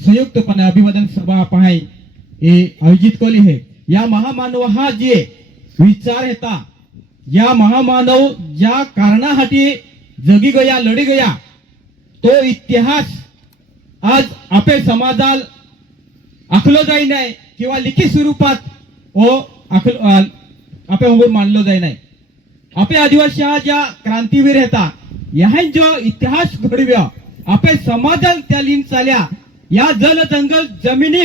संयुक्तपणे अभिवादन सभा पाहाय आयोजित केली है। या महामानव हा जे विचार येता, या महामानव ज्या कारणासाठी जगी गया लढी गया, तो इतिहास आज आपे समाजाल आखलो जाई नाही किंवा लिखित स्वरूपात आपे उभं मानलो जाई नाही। आपे आदिवासी हा ज्या क्रांतीवीर येता, ह्या जो इतिहास घडव्या आपे समाजाल त्या लिन चाल्या, या जल जंगल जमिनी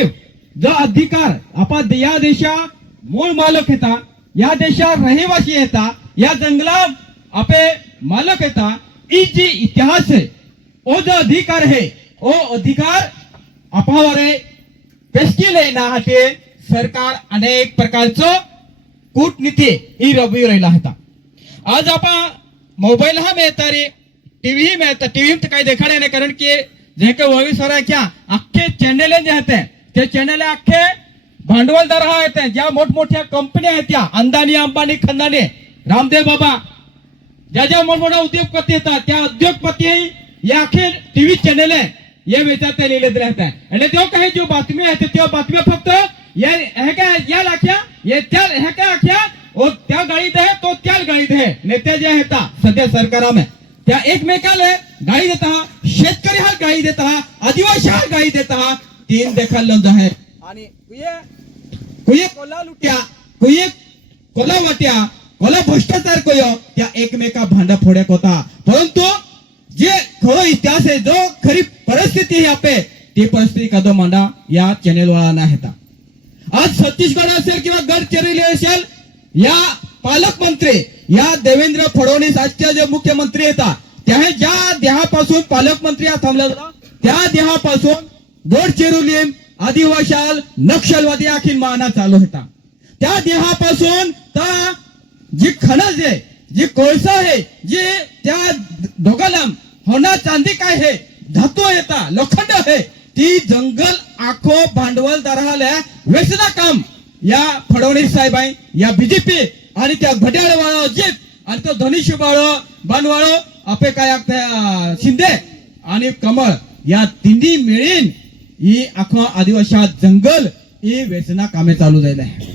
जो अधिकार आपा या देशा मूळ मालक येता, या देशा रहिवासी येता, या जंगला आपे मालक येता, ई जी इतिहास है ओ जो अधिकार है ओ अधिकार अपावरे पेशकी लेना हाते सरकार अनेक प्रकारचं कूटनीती ही रबी राहिला होता। आज आपण मोबाईल हा मिळता रे, टीव्ही मिळता, टीव्ही तर काही देखाडे नाही, कारण की जे काही वळवी सर क्या अख्खे चॅनल जे आहेत ते चॅनल अख्खे भांडवलदार आहेत, ज्या मोठमोठ्या कंपन्या आहेत, त्या अंदानी अंबानी खंदानी रामदेव बाबा ज्या ज्या मोठमोठ्या उद्योगपती येतात, त्या उद्योगपती या अख्खे टीव्ही चॅनल आहे ये वेचात लिहिलेले राहतात। आणि तो काही जो बातम्या आहेत त्या बातम्या फक्त या या लाख्या ये त्या ह्या काय आख्या ओ त्या गाडीत आहे, तो त्या गाडीत आहे। नेते जे आहेत सध्या सरकारामध्ये त्या एकमेकाला गाडी देता, शेतकरी हा गाडी देता, आदिवासी हा गाडी देता, तीन देखल आहे आणि कुये कोला लुट्या, कुये कोला वाट्या, कोला भ्रष्टाचार कोयो त्या एकमेका भांडा फोड्याक होता। परंतु जे खरो इतिहास आहे, जो खरी परिस्थिती आहे आपे ती परिस्थिती कदम मांडा या चॅनेल वाला नाही था। आज छत्तीसगड असेल किंवा गडचिरोली असेल, या पालकमंत्री या देवेंद्र फडणवीस आजचे जे मुख्यमंत्री येतात, त्या ज्या देहापासून पालकमंत्री थांबला होता, त्या देहापासून गडचिरोली आदिवासी नक्षलवादी आखीन माना चालू होता। त्या देहापासून तर जी खनिज आहे, जी कोळसा आहे, जे त्या दोघाला होना चांदी काय है धातू येता लोखंड आहे, ती जंगल आखो भांडवलदाराला वेचना काम या फडणवीस साहेब आहे, या बीजेपी आणि त्या घड्याळवाळा अजित आणि तो धनुष्यबाळ बाणवाळो आपे काय शिंदे आणि कमळ या तिन्ही मिळून ही आखो आदिवासी जंगल ही वेचना कामे चालू जाईल आहे।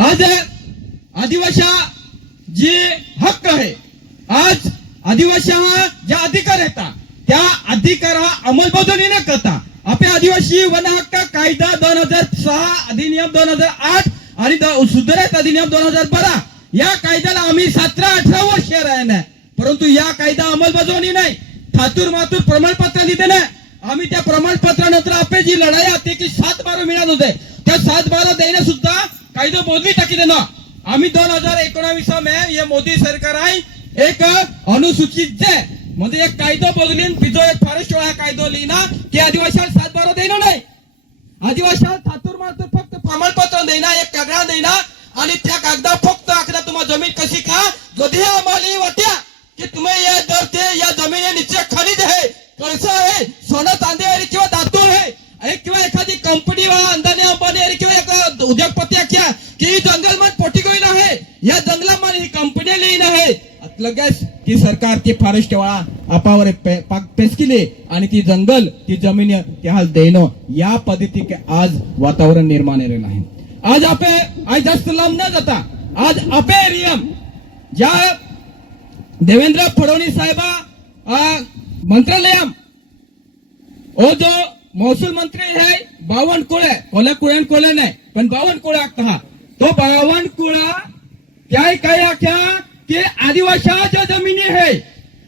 आज आदिवासी जे हक्क आहे, आज आदिवासी ज्या अधिकार येतात त्या अधिकार अंमलबजावणी न करता आपले आदिवासी वन हक्क कायदा 2006 अधिनियम 2008 आणि सुधारित अधिनियम 2012 या कायद्याला आम्ही 17-18 वर्ष राहिना, परंतु या कायदा अंमलबजावणी नाही, थातूर मातूर प्रमाणपत्र दिले नाही। आम्ही त्या प्रमाणपत्रानंतर आपली जी लढाई आहे की 7-12 मिळत होते, त्या 7-12 देणे सुद्धा कायदा बोलवी टाकी देणं। आम्ही 2019 में ये मोदी सरकार आहे एक अनुसूचित जे म्हणजे एक कायदा बदलीन बिजो एक फॉरेस्ट वाला कायदा लिहिना की आदिवासीला 7-12 देणं नाही, आदिवासीला थातूर मातूर फक्त प्रमाणपत्र देणं, एक कागद देणं आणि त्या कागदा फक्त आखदा तुम्हाला जमीन कशी का कधी आम्हाला वाट्या की तुम्ही या दरते या जमिनी नीचे खनिज आहे, कोळसा आहे, सोनं चांदी आहे किंवा धातू आहे किंवा एखादी कंपनी वा अंदानी अंबानी आहे किंवा एक उद्योगपती क्या की जंगल मध्ये पोटी गोईल आहे, या जंगलामध्ये ही कंपनी लिहिण आहे, लगेच ती सरकार ती फॉरेस्ट वाला अपावर पेसकिले आणि ती जंगल ती जमीन त्या देणं या पद्धती आज वातावरण निर्माण झालेलं आहे। आज आपे आज जास्त लांब न जाता आज आपे एरियम ज्या देवेंद्र फडणवीस साहेबा मंत्रालयम ओ जो महसूल मंत्री है बावनकुळे कोले नाही पण बावनकुळे कहा तो बावनकुळा क्या काय आख्या कि आदिवासी ज्या जमिनी है,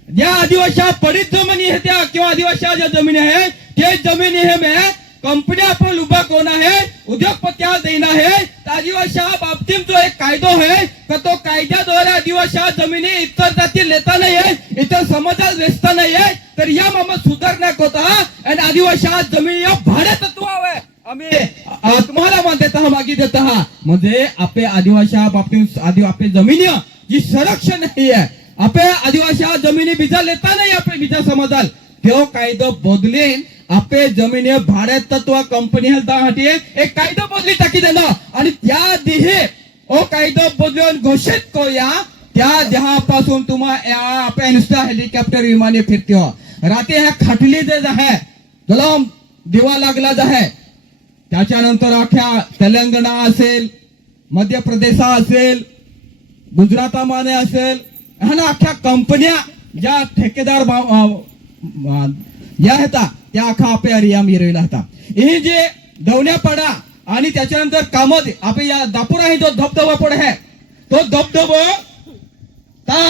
ज्या आदिवासी पडित जमिनी है त्या किंवा आदिवासी ज्या जमिनी है ते जमिनी है में कंपनी आपण उभा कोण आहे, उद्योगपती देना है, आदिवासी बाबतीत जो एक कायदो है का तो कायद्याद्वारे आदिवासी जमिनी इतर जाती लेता नाही है, इतर समाजात वेचता नाही है, तर या मामा सुधारणा होता आणि आदिवासी जमिनी भाडे तत्व आहे आम्ही तुम्हाला मान देता मागी देता म्हणजे आपले आदिवासी बाबतीत आपली जमिनी जी संरक्षण नाही आहे, आपले आदिवासी जमिनी बिजा लेता नाही, आपले बिजा समाजाल तो कायदो बदलेन आपे जमिनी भाडे तत्व कंपनी एक कायदा बदली टाकी देणं आणि त्या देहे ओ कायदा बदलून घोषित करूया, त्या देहापासून तुम्हाला आपल्या नुसत्या हेलिकॉप्टर विमाने फिरते हो रात्री ह्या खाटली जे आहे तुला दिवा लागला आहे. त्याच्यानंतर अख्ख्या तेलंगणा असेल, मध्य प्रदेश असेल, गुजरातामध्ये असेल, ह्या अख्ख्या कंपन्या ज्या ठेकेदार या होता त्या अख्खा आपल्या एरिया मिरविला होता. हे जे दवण्यापाडा आणि त्याच्यानंतर कामत आपल्या या दापूर आहे जो धबधबा पड आहे तो धबधबा ता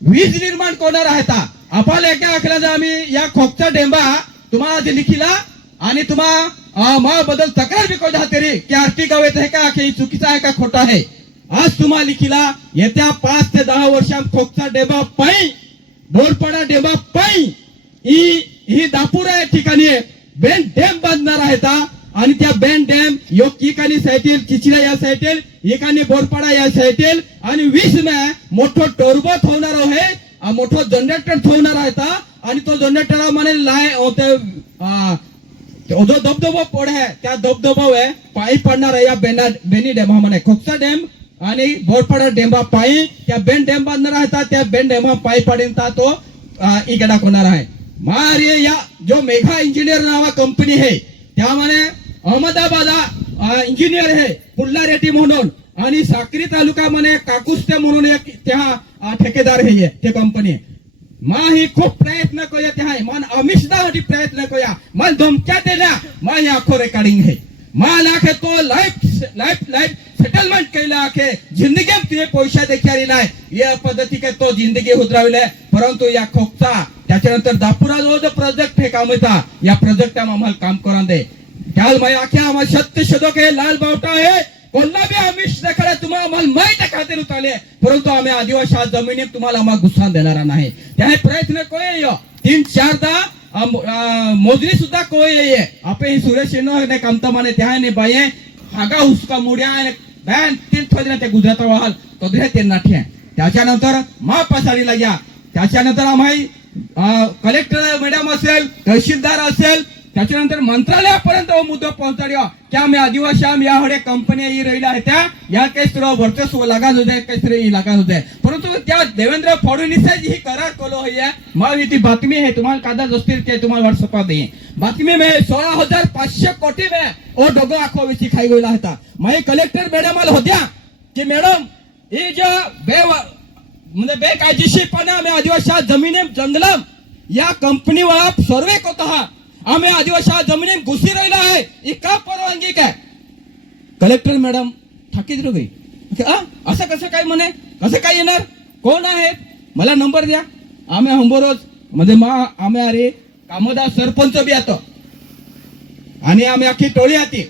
वीज निर्माण करणार आहे. आपल्याला एका आखल्याचा आम्ही या खोकचा डेंबा तुम्हाला जे लिखिला आणि तुम्हा मा बदल तक्रार बी कोणता तरी की आर्थिक गावेत आहे का की चुकीचा आहे का खोटा आहे. आज तुम्हाला लिखिला येत्या 5 ते 10 वर्षात खोकचा डेंबा पायी बोरपाडा डेंबा पायी ही दापूर या ठिकाणी बेन डॅम बांधणार आहेत. आणि त्या बेन डॅम यो ठिकाणी सायटेल चिचिरा या सायटेल एकाने बोरपाडा या सायटेल आणि 20 मे मोठो टर्बो होणार आहे, मोठो जनरेटर होणार आहेत. आणि तो जनरेटर म्हणे लाय जो धबधबा पड आहे त्या धबधबा पायी पडणार आहे या बेनी डॅम म्हणे खोकचा डॅम आणि बोरपाडा डेंबा पायी त्या बेन डॅम बांधणार आहेत. त्या बेन डॅम पायी पडेल तो इकडा होणार आहे. मारे या जो मेघा इंजिनियर नावा कंपनी आहे त्यामध्ये अहमदाबाद इंजिनियर आहे पुल्ला रेड्डी म्हणून आणि साक्री तालुका मध्ये काकुस्ते म्हणून एक त्या ठेकेदार आहे ते कंपनी. मा ही खूप प्रयत्न करूया त्या मन अमिषदासाठी प्रयत्न करूया मला धमक्या दिल्या मा ही आखो रेकॉर्डिंग आहे मला आखे तो लाईफ सेटलमेंट केला आखे जिंदगी तुझे पैसा देखील नाही या पद्धती के तो जिंदगी उतराविले. परंतु या खोकचा त्याच्यानंतर दापुरा जो प्रोजेक्ट हे काम होता या प्रोजेक्ट आम्हाला काम करून दे त्याल माय आख्या आम्हाला सत्य शोधक हे लाल बावटा आहे कोणला बी आमिष दाखला तुम्हाला आम्हाला माहिती खाते उतारले. परंतु आम्ही आदिवासी जमिनीत तुम्हाला आम्हाला घुसवून देणार नाही. त्या प्रयत्न कोय 3-4दा मोजणी सुद्धा कोय आपे सुरेश ने कामता माने त्या बाये हागा उसका मुड्या बॅन 3 थोडे ते गुजरात वाहल तो ते नाठ्या. त्याच्यानंतर मा पासाडीला घ्या. त्याच्यानंतर आम्ही कलेक्टर मॅडम असेल तहसीलदार असेल त्याच्यानंतर मंत्रालयापर्यंत मुद्दा पोहोचल्या की आम्ही आदिवासी आम्ही या कंपन्या राहिल्या आहेत या काही वर्चस्व लागत होते काहीतरी लागत होते. परंतु त्या देवेंद्र फडणवीस ही करार केलो है मग ती बातमी आहे तुम्हाला कागद असतील ते तुम्हाला व्हॉट्सअप दे बातमी में 16,500 कोटी में ओ डोगो आखो वेची खाई गेला होता. मग कलेक्टर मॅडम होत्या की मॅडम हे जो म्हणजे बेकायदेशीरपणे आम्ही आदिवासी जमिनी जंगलम या कंपनी वाला सर्वे होता आम्ही आदिवासी जमिनी घुसी राहिला आहे का परवानगी काय. कलेक्टर मॅडम ठाकीत गई असं कसं काय म्हणे कसं काय येणार कोण आहेत मला नंबर द्या आम्ही हंबरोज म्हणजे आम्ही अरे कामोदा सरपंच बी येतो आणि आम्ही अख्खी टोळी आती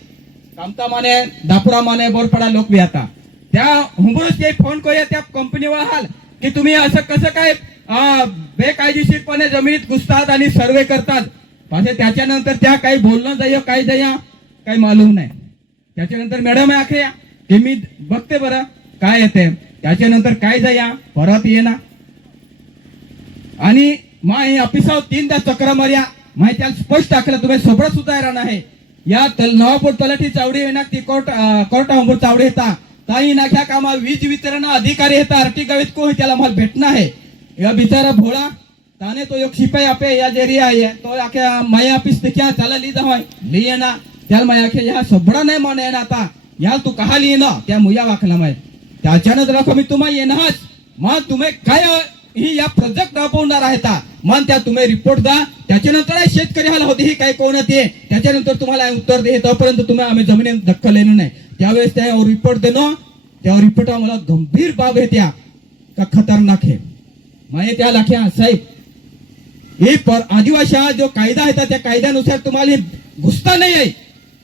कामता माने दापुरा माने बोरपाडा लोक बी आता त्या हंबरोज ते फोन करूया त्या कंपनीवर हाल की तुम्ही असं कसं काय बेकायदेशीरपणे जमिनीत घुसतात आणि सर्वे करतात. त्याच्यानंतर त्या काही बोलणं जाय काय जाया काही मालूम नाही. त्याच्यानंतर मॅडम आखे की मी बघते बरं काय येते त्याच्यानंतर काय जाया परत ये ना आणि मा हे ऑफिसावर 3दा चक्र मार्या माहिती त्याला स्पष्ट टाकलं तुम्ही सोबत सुद्धा राहणार आहे या नवापूर तलाठी चावडी येणार ती कोर्ट अंबूर चावडी येता ताई नाख्या कामा वीज वितरण अधिकारी येतात आरटी गावीत को त्याला मला भेटणं आहे या बिचारा भोळा ताने तो एक शिपाई आपे या एरिया आहे तो आख्या माया ऑफिस देखिया त्याला ली जावाय लिये ना त्याला माया आखे या सबडा नाही माने ना आता या तू कहा लिये ना त्या मुया वाकला माय त्याच्यानंतर राखो मी तुम्हाला येणारच मग तुम्ही काय ही या प्रोजेक्ट राबवणार आहेत मग त्या तुम्ही रिपोर्ट द्या त्याच्यानंतर शेतकरी हाला होती ही काय कोण ते त्याच्यानंतर तुम्हाला उत्तर दे तोपर्यंत तुम्ही आम्ही जमिनीत दखल येणं नाही. त्यावेळेस त्या रिपोर्ट देणं त्या रिपोर्ट आम्हाला गंभीर बाब आहे त्या का खतरनाक आहे माये त्या लाख्या साहेब हे आदिवासी हा जो कायदा आहे त्या कायद्यानुसार तुम्हाला घुसता नाही आहे.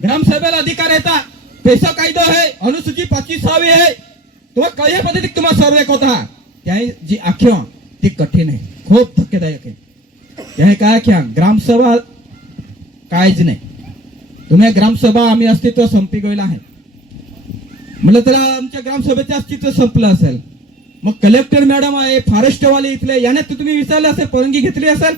ग्रामसभेला अधिकार येतात पैसा कायदा आहे अनुसूची 25 आहे तुम्हाला कशा पद्धतीत तुम्हाला सर्वे होता त्या जी आख्या ती कठीण आहे खूप धक्केदायक आहे. त्या काय आख्या ग्रामसभा कायच नाही तुम्ही ग्रामसभा आम्ही अस्तित्व संपी गेला आहे म्हटलं तर आमच्या ग्रामसभेचं अस्तित्व संपलं असेल. मग कलेक्टर मॅडम आहे फॉरेस्टवाले इथले याने तुम्ही विचारलं असेल परवानगी घेतली असेल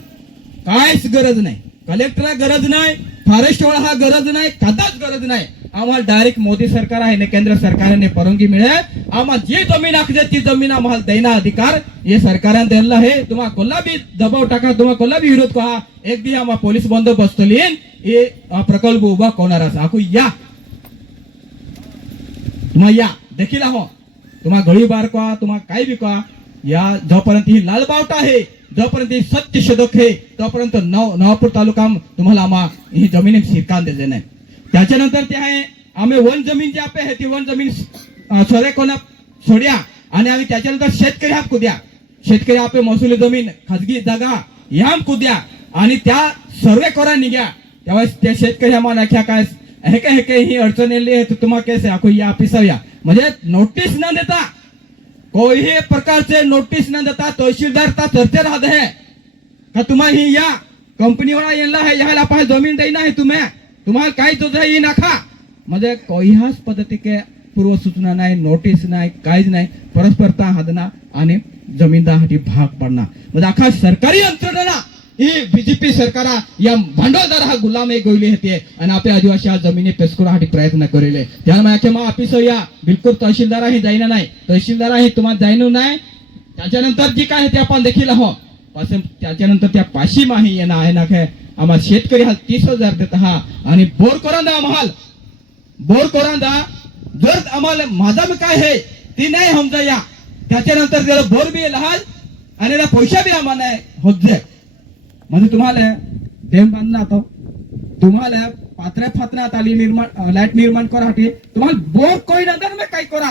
काहीच गरज नाही. कलेक्टरला गरज नाही फॉरेस्टवाला हा गरज नाही कदाच गरज नाही. आम्हाला डायरेक्ट मोदी सरकार आहे ना केंद्र सरकारने परवानगी मिळेल आम्हाला जी जमीन आखजे ती जमीन आम्हाला देणं अधिकार हे सरकारने दिलेला आहे. तुम्हाला कोल्हा बी दबाव टाका तुम्हाला कोल्हा बी विरोध करा एक बी आम्हाला पोलीस बंदोबस्त येईन हे प्रकल्प उभा होणार असा आखू या तुम्हा या देखील आहो तुम्हा गळी बारका तुम्हा काय बिका या जोपर्यंत ही लाल बावटा आहे जोपर्यंत ही सत्य शोधक आहे तोपर्यंत नवापूर तालुका तुम्हाला आम्हा ही जमिनी शिरकान द्यायचे नाही. त्याच्यानंतर ते आहे आम्ही वन जमीन जे आपे आहे ती वन जमीन सोरे कोणा सोड्या आणि आम्ही त्याच्यानंतर शेतकरी हाप कुद्या शेतकरी आपे महसुली जमीन खाजगी जागा ह्या कुद्या आणि त्या सर्वे करा निघ्या त्यावेळेस त्या शेतकरी आम्हाला नाख्या काय हेके ही अडचण येली आहे तुम्हाला कैसे आखो या ऑफिसर म्हणजे नोटीस न देता कोई प्रकारचे नोटीस न देता तहसीलदार ता चर्चे राहत है का तुम्हाला ही या कंपनी वाला येला है याला पाहिजे जमीन देना है तुम्हाला काय तो ही नाखा म्हणजे कोह्याच पद्धती के पूर्व सूचना नाही नोटीस नाही काहीच नाही परस्परता हादना आणि जमीनदारासाठी भाग पडणार म्हणजे अख्खा सरकारी यंत्रणा ही बीजेपी सरकार या भांडवलदार हा गुलाम एक गोयली होते आणि आपल्या आदिवासी हा जमिनी पेसकुरासाठी प्रयत्न करेले त्यामुळे मग ऑफिस या बिलकुल तहसीलदार ही जाईना नाही तहसीलदार ही तुम्हाला जाईन नाही त्याच्यानंतर जी काय ते आपण देखील आहो त्याच्यानंतर त्या पाशी माही येणं आहे ना काय आम्हाला शेतकरी हा 30,000 देत हा आणि बोर कोरांदा आम्हाला बोर कोरांदा जर आम्हाला माझा काय आहे ती नाही समजा या त्याच्यानंतर त्याला बोर बी लहान आणि पैसा बी आम्हाला होत जाय म्हणजे तुम्हाला डेम बांधणं आता तुम्हाला पात्र्या फात्र्यात आली निर्माण लाईट निर्माण करासाठी तुम्हाला बोर कोई नंतर मी काय करा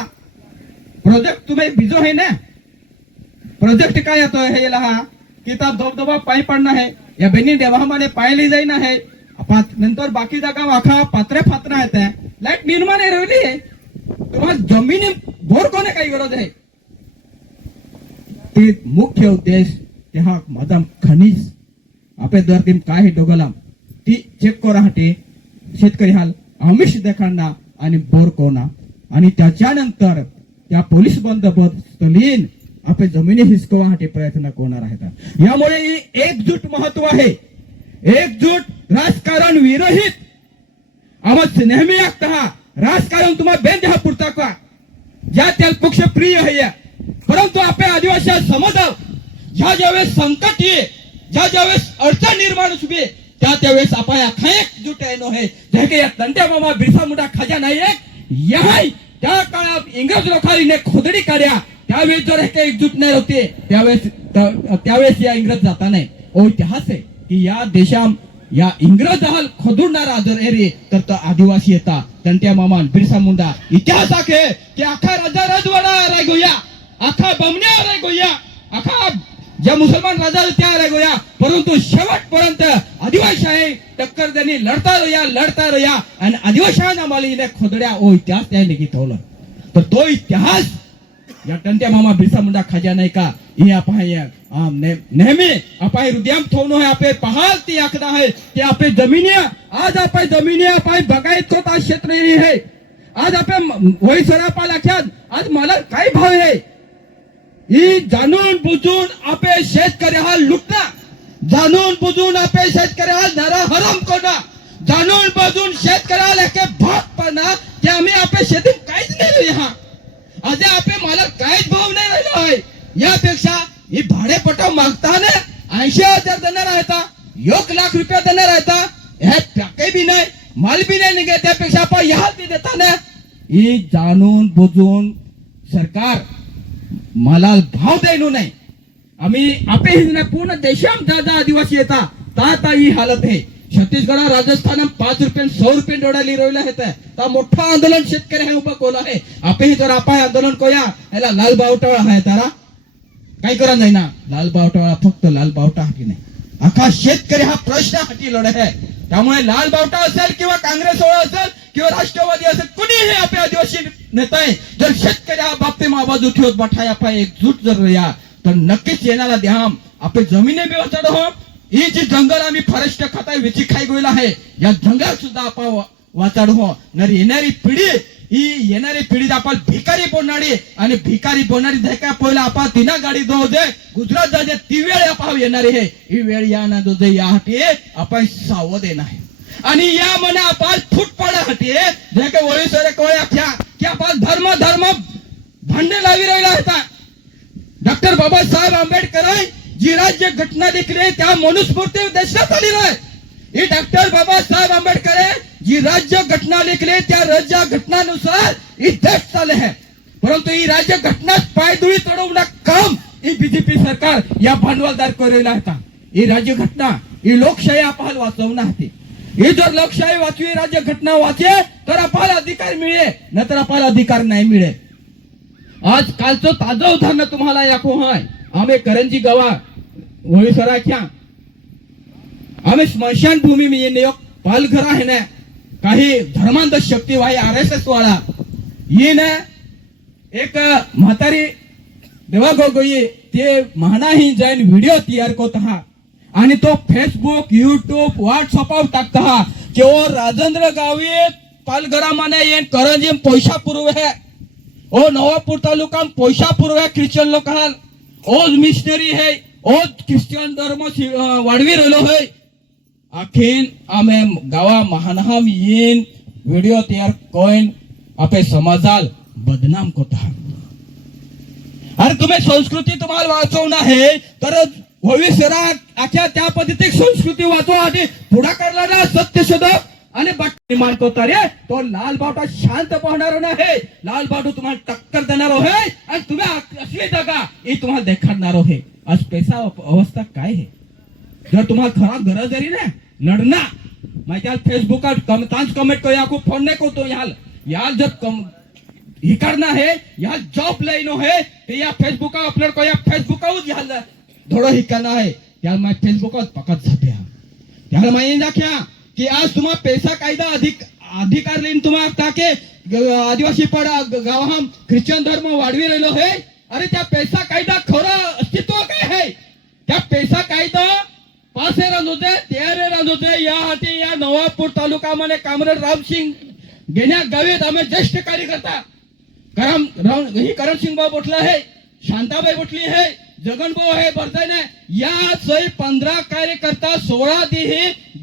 प्रोजेक्ट तुम्ही बिजो है ना प्रोजेक्ट काय येतो हे लहा की त्या धबधबा पाई पडणं आहे या बेनी देवामध्ये पायली जाईन आहे नंतर बाकी जागा वाखा पात्र्या फात्र्या आहेत लाईट निर्माण रवली आहे तुम्हाला जमिनी बोर कोणे काही गरज आहे ते मुख्य उद्देश ते हा मदाम खनिज आपल्या दर दिन काय डोगलाम ती चेक करासाठी शेतकरी हाल आमिष देखाडना आणि बोर कोणा आणि त्याच्यानंतर त्या पोलीस बंदोबस्त लीन आपल्या जमिनी हिसकवासाठी प्रयत्न करणार आहेत यामुळे ही एकजूट महत्व आहे एकजूट राजकारण विरहित आवाज नेहमी लागत हा राजकारण तुम्हाला बेंद हा पुरता का ज्या त्या पक्ष प्रिय आहे परंतु आपल्या आदिवासी समाज ज्या ज्यावेळेस संकट ये ज्या ज्यावेळेस अडचण निर्माण उभी त्यावेळेस आपण अखा एकजूट आहे नो है जे या तंट्या मामा बिरसा मुंडा खाजा नाही एक त्या काळात इंग्रज लोकांनी खोदडी काढ्या त्यावेळेस जर हे एकजूट नाही होते त्यावेळेस या इंग्रज जाता नाही ओ इतिहास आहे की या देशा या इंग्रज हाल खोदुडणारा जर एरे तर तो आदिवासी येता तंट्या मामान बिरसा मुंडा इतिहास आहे की अख्खा राजा राजवाडा राय गोया अख्खा बमण्या राय गोया अख्खा ज्या मुसलमान राजा त्या राय गोया परंतु शेवटपर्यंत आदिवासी आहे टक्कर त्यांनी लढता रया आणि आदिवासींना मला खोदड्या ओ इतिहास त्याने घेतवलं तर तो इतिहास या टंट्या मामा बिरसा मुंडा खाजा नाही का हे आपण नेहमी आपण हृदयात ठेवणं आहे आपले पहाल ती आखदा आहे ते आपले जमिनी आज आपण जमिनी आपण बघायत कोणता क्षेत्र आहे आज आपण वही सरापा लाख्यात आज मला काय भाव आहे ही जाणून बुजून आपले शेतकरी हा लुटना जाणून बुजून आपले शेतकरी हा नरा हराम कोणा जाणून बुजून शेतकऱ्याला के भाग पडना की आम्ही आपल्या शेतीत काहीच नाही हा आज आपले मला काहीच भाव नाही राहिला आहे यापेक्षा ही भाडे पटाव मागताना 80,000 देणार आहेत 1 लाख रुपये देणार आहेत हे काही बी नाही माल बी नाही निघे त्यापेक्षा आपण ह्या देताना ही जाणून बुजून सरकार मला भाव देणू नाही आम्ही आपे पूर्ण देशात जा आदिवासी येता ता ही हालत आहे छत्तीसगढ़ राजस्थान 5 रुपये 100 रुपये डोळ्याली रोवला आहे मोठा आंदोलन शेतकरी हे उभं कोला आहे आपे जर आपण आंदोलन कोया याला लाल बावटाळा आहे तारा काय करा नाही ना लाल बावटाळा फक्त लाल बावटा हाती नाही अख्खा शेतकरी हा प्रश्न हाती लढ आहे त्यामुळे लाल बावटा असेल किंवा काँग्रेस असेल किंवा राष्ट्रवादी असेल कुणीही आपल्या आदिवासी नेता आहे जर शेतकरी हा बाबते आवाज उठवत बठाय आपण एकजूट जर या तर नक्कीच येणारा द्याम आपले जमिनी व्यवस्था हो ही जी जंगल आम्ही फॉरेस्ट खाता विची खाई गोयला आहे या जंगल सुद्धा आपण वाचाड हो नर येणारी पिढी आपण भिकारी बोलणारी आणि भिकारी बोलणारी देखा पहिला आपण तिना गाडी दो दे गुजरात जाजे ती वेळ आपण येणारी आहे ही वेळ या ना जो दे यासाठी आपण सावध आहे आणि या मना आपण फूट पाडासाठी जे काही वळी सरे कोळ्या की आपण धर्म भांडे लावी राहिला होता डॉक्टर बाबासाहेब आंबेडकर जी राज्य घटना देखील त्या मनुस्मृती देशात आली आहे ही डॉक्टर बाबासाहेब आंबेडकर है जी राज्य घटना लिखले त्या राज्य घटनानुसार ही देश चाले है, परंतु ही राज्य घटना पायदुळी चढवणं काम ही बीजेपी सरकार या भांडवलदार करेला होता. ही राज्य घटना ही लोकशाही आपल्याला वाचवणं होती. ही जर लोकशाही वाचवी राज्य घटना वाचे तर आपल्याला अधिकार मिळे, नाहीतर आपल्याला अधिकार नाही मिळे. आज कालचं ताजं उदाहरण तुम्हाला याको हाय. आम्ही करंजी गावा होळी सराख्या आम्ही स्मशान भूमी में ये पालघर आहे ना, काही धर्मांध शक्ती वाई RSS वाला ये ना एक म्हातारी देवा गोगोई ते महानाही जाईन व्हिडिओ तयार करत हा आणि तो फेसबुक यूट्यूब व्हॉट्सअपवर टाकत हा की ओ राजेंद्र गावी पालघरा माने येन करंजी पैसा पुरवे ओ नवापूर तालुका पैसा पुरवे ख्रिश्चन लोकांना ओज मिशनरी है ओज ख्रिश्चन धर्म वाढवी राहिलो है. आखीन आम्ही गावा महानहाम येन व्हिडिओ तयार करून आपले समाजाल बदनाम करत आहात. अरे तुम्ही संस्कृती तुम्हाला वाचवणं आहे तर भविष्याला आख्या त्या पद्धतीत संस्कृती वाचवासाठी पुढाकारला ना सत्यशोधक आणि निर्माण करता रे. तो लाल बावटा शांत पाहणार नाही, लाल बावटू तुम्हाला टक्कर देणार आहे आणि तुम्ही असली जागा ही तुम्हाला देखाडणार आहे. आज पैसा अवस्था काय आहे. जर तुम्हाला खरा गरज जरी ना लढना माहिती फेसबुकात कमेंट करूया खूप फोन नाही करतो याल जर ही करना है या जॉब लाइनो है ते या फेसबुक अपलोड को या फेसबुक याल थोड़ा ही करना है याल मैं फेसबुक पकड़ जाते याल मैं दाख्या कि आज तुम्हा पैसा कायदा अधिकार लेन तुम्हा ताके आदिवासी पडा गावाम ख्रिश्चन धर्म वाढवी राहिलो है. अरे त्या पैसा कायदा खरा अस्तित्व काय है. त्या पैसा कायदा पासे रांधोते तेरे रांधोते यासाठी या नवापूर तालुका मध्ये कामरेड रामसिंग गेल्या गावीत आम्ही ज्येष्ठ कार्यकर्ता ही करण सिंह भाऊ बोटला है, शांताबाई बोटली है, जगन भाऊ है बरताय ने या 15 कार्यकर्ता 16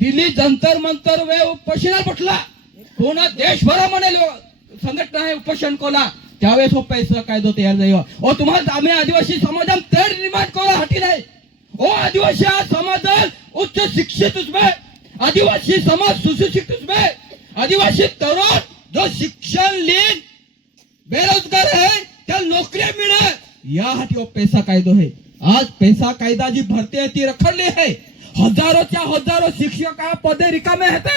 दिल्ली जंतर मंतर वे उपोषणाला बोटला. पूर्ण देशभरामध्ये संघटना आहे उपोषण कोला त्यावेळेस हो पैसा कायदो तयार जाईल. ओ तुम्हाला आम्ही आदिवासी समाजात तेढ निर्माण करा हटी नाही. ओ आदिवासी समाज उच्च शिक्षित उसमें आदिवासी समाज सुशिक्षित उसमें आदिवासी तरुण जो शिक्षण लेन बेरोजगार है त्या नोकऱ्या मिळे यासाठी पैसा कायदो है. आज पैसा कायदा जी भरती आहे ती रखडली आहे. हजारोच्या हजारो शिक्षक पदे रिकामे आहेत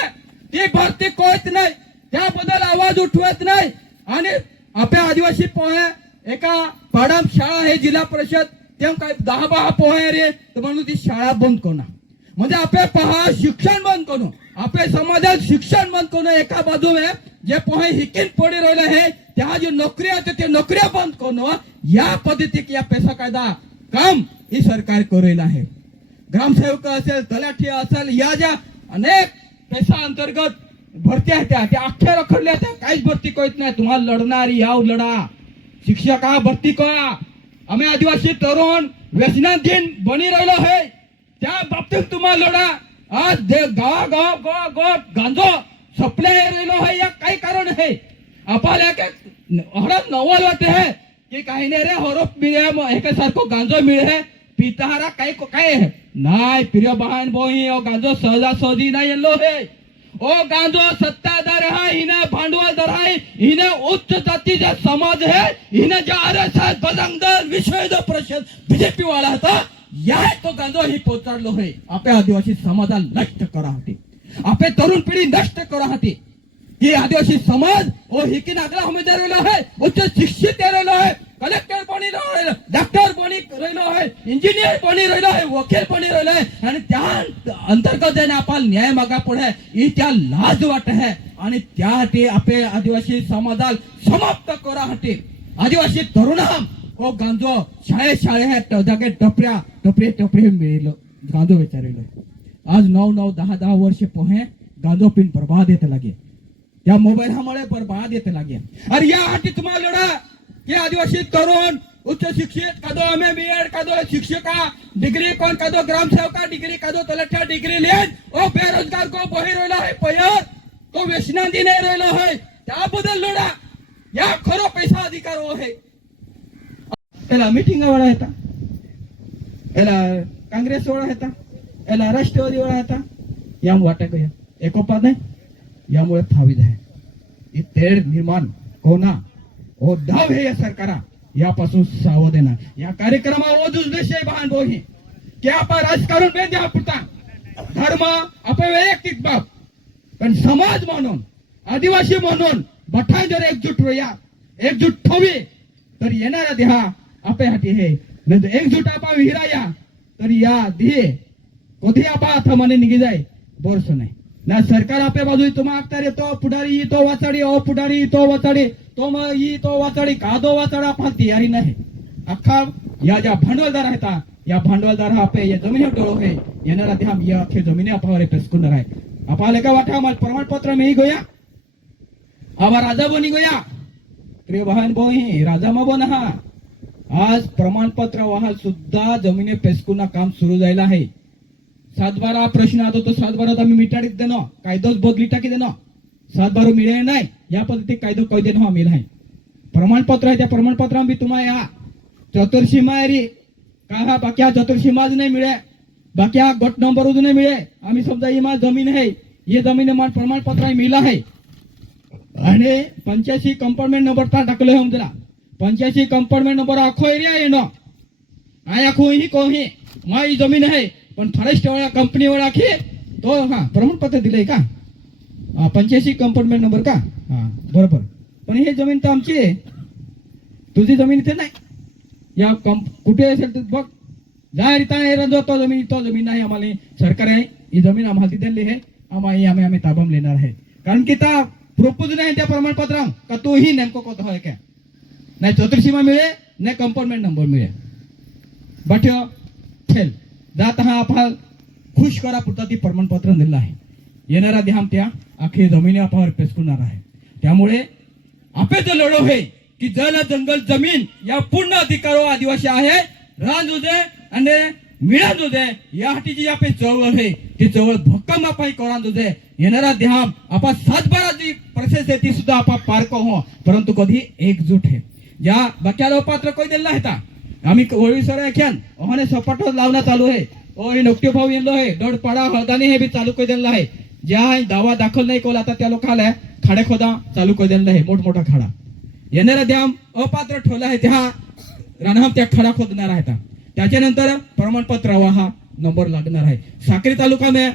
ती भरती कोयत नाही, त्याबद्दल आवाज उठवत नाही. आणि आपल्या आदिवासी पोहे एका पाडाम शाळा आहे जिल्हा परिषद तेव्हा काय 10-12 पोहे रे तर म्हणून ती शाळा बंद करणं म्हणजे आपले पहा शिक्षण बंद करणं आपल्या समाजात शिक्षण बंद करणं. एका बाजूने जे पोहे हिकीन पडी राहिले आहे त्या जी नोकऱ्या होते ते नोकऱ्या बंद करणं या पद्धतीत या पैसा कायदा काम ही सरकार करेल आहे. ग्रामसेवक असेल तलाठी असेल या ज्या अनेक पैसा अंतर्गत भरती आहेत त्या अख्ख्या रखडल्या त्या काहीच भरती कळत नाही. तुम्हाला लढणारी याव लढा शिक्षक भरती करा. आम्ही आदिवासी तरुण व्यसनाधीन बनी राहिलो आहे त्या बाबतीत तुम्हाला लढा. आज गावा गांजो सप्लाय राहिलो आहे या काही कारण आहे. आपल्याला हरत नवल वाटते है की काही नाही रे हरोप मिळे एकासारखं गांजो मिळे पिताहारा काय काय नाही प्रिय बहान बोही ओ गांजो सहजासहजी नाही येलो है. ओ गांजो सत्ताधार है हिने भांडवलदार है हिने उच्च जातीचा समाज है हिने जो RSS बजरंग दल विश्व हिंदू परिषद बीजेपी वाला था या तो गांजो ही पोचाडलो है. आपल्या आदिवासी समाजाला नष्ट करा होती, आपले तरुण पिढी नष्ट करा होती. ही आदिवासी समाज ओ हिकीन आगला उमेदवार राहिलो है, उच्च शिक्षित राहिलो है, कलेक्टर बनी राहिलो, डॉक्टर बनी राहिलो है, इंजिनियर बनी राहिलो है, वकील बनी राहिलो है आणि त्या अंतर्गत जेने आपण न्याय मागा पुढे ही त्या लाज वाट है आणि त्यासाठी आपले आदिवासी समाजाला समाप्त करा होती. आदिवासी तरुणाम ओ गांजो शाळे है जागे टपरे मिळलो गांजो विचारलो. आज 9-10 वर्ष पोहे गांजो पिन बर्बाद येते लागे या मोबाईल हमारे बर्बाद येते लागे. अरे यासाठी तुम्हाला लढा की आदिवासी तरुण उच्च शिक्षित कादो MA कादो शिक्षका डिग्री कोण कादो ग्रामसेवका डिग्री कादो तलाठ्या डिग्री लेन ओ बेरोजगार को बही राहिलो है पयर तो व्यसनाधीन राहिलो है त्याबद्दल लढा. या खरो पैसा अधिकार हो है. एला मीटिंग वाला हेता एला काँग्रेस वाला हेता एला राष्ट्रवादी वाला हेता या वाटक एकोपा नाही यामुळे थावीद आहे ही तेढ निर्माण कोणा ओ धाव हे या सरकारा यापासून सावध येणार या कार्यक्रमावर उद्देश आहे बहान बोही की आपण राजकारण बेंद्या पुरता धर्म आपण वैयक्तिक बाब पण समाज म्हणून आदिवासी म्हणून बठाई जर एकजूट होया एकजूट ठेवी तर येणारा देहा आपे हाती हे एकजूट आपा विहिराया तर या दिहे कधी आपा आता मने निघी जाय बोरस नाही ना सरकार आपल्या बाजू तुम्हा आखतार येतो पुढारी येतो वाचाडी ओ पुढारी येतो वाचाडी तो मग ही तो वाचाडी कादो वाचाडा आपण तयारी नाही अख्खा या ज्या भांडवलदार आहेत या भांडवलदार आपे या जमिनीवर डोळो हे येणारा देहा या अख्खे जमिनी आपावर पेसकुंडर आहे आपल्याला काय वाटा आम्हाला प्रमाणपत्र मी गोया आवा राजा बनी गोया प्रिय बहन बोही राजा मा बोन हा आज प्रमाणपत्र वाहन सुद्धा जमिनी पेसकुना काम सुरू जायला आहे 7-12 प्रश्न आता तो 7-12 आम्ही मिटाडीत देणं कायदोच बदली टाकी देणं 7-12 मिळे नाही या पद्धती कायदो कधी देणं आम्ही नाही प्रमाणपत्र आहे त्या प्रमाणपत्र आम्ही तुम्हाला या चतुर्सीमा का हा बाकी हा चतुर्सीमाज नाही मिळे बाकी हा गट नंबर नाही मिळे आम्ही समजा इमा जमीन आहे ये जमीन मान प्रमाणपत्र मिला है आणि 85 कंपार्टमेंट नंबर ता टाकले हम जरा 85 कंपार्टमेंट नंबर आखो एरिया आहे ना आय आखो ही कोही माई जमीन आहे पण फॉरेस्ट वाला कंपनी वाला आखी तो हा प्रमाणपत्र दिलंय का 85 कंपार्टमेंट नंबर का हा बरोबर पण हे जमीन तर आमची आहे तुझी जमीन इथे नाही या कुठे असेल तर बघ जाहीर तो जमीन नाही आम्हाला सरकार आहे ही जमीन आम्हाला दिलेली आहे आम्ही ताबाम लेणार आहे कारण की त्या प्रोपोज नाही त्या प्रमाणपत्र का तोही नेमकं कोत होय काय नाही चतुर्सीमा मिळे नाही कंपार्टमेंट नंबर मिळे बट ठेल जात हा आपण खुश करा पुरता ती प्रमाणपत्र दिलं आहे येणारा देहाम त्या आखी जमिनी आपावर पेसकुणार आहे त्यामुळे आपे जो लढो आहे की जल जंगल जमीन या पूर्ण अधिकारो आदिवासी आहे रान जुदे आणि मिळा जुदे या हाती जी आपली चळवळ आहे ती चळवळ भक्कम आपण करा जुदे येणारा देहाम आपण 7-12 जी प्रोसेस आहे ती सुद्धा आपण पार हो परंतु कधी एकजूट आहे या बक्याला पात्र कोई दिला आहे आम्ही वळी सर ख्यान ओहाने सपाट लावणं चालू आहे ओ हे नोकटी भाऊ येलो आहे दोडपाडा हळदानी हे बी चालू कोई दिला आहे ज्या दावा दाखल नाही कोल आता त्या लोकाला खाडे खोदा चालू कोई दिला आहे मोठमोठा खाडा येणारा द्याम अपात्र ठेवला आहे त्या रानहम त्या खडा खोदणार आहे त्याच्यानंतर प्रमाणपत्र हा नंबर लागणार आहे साक्री तालुका में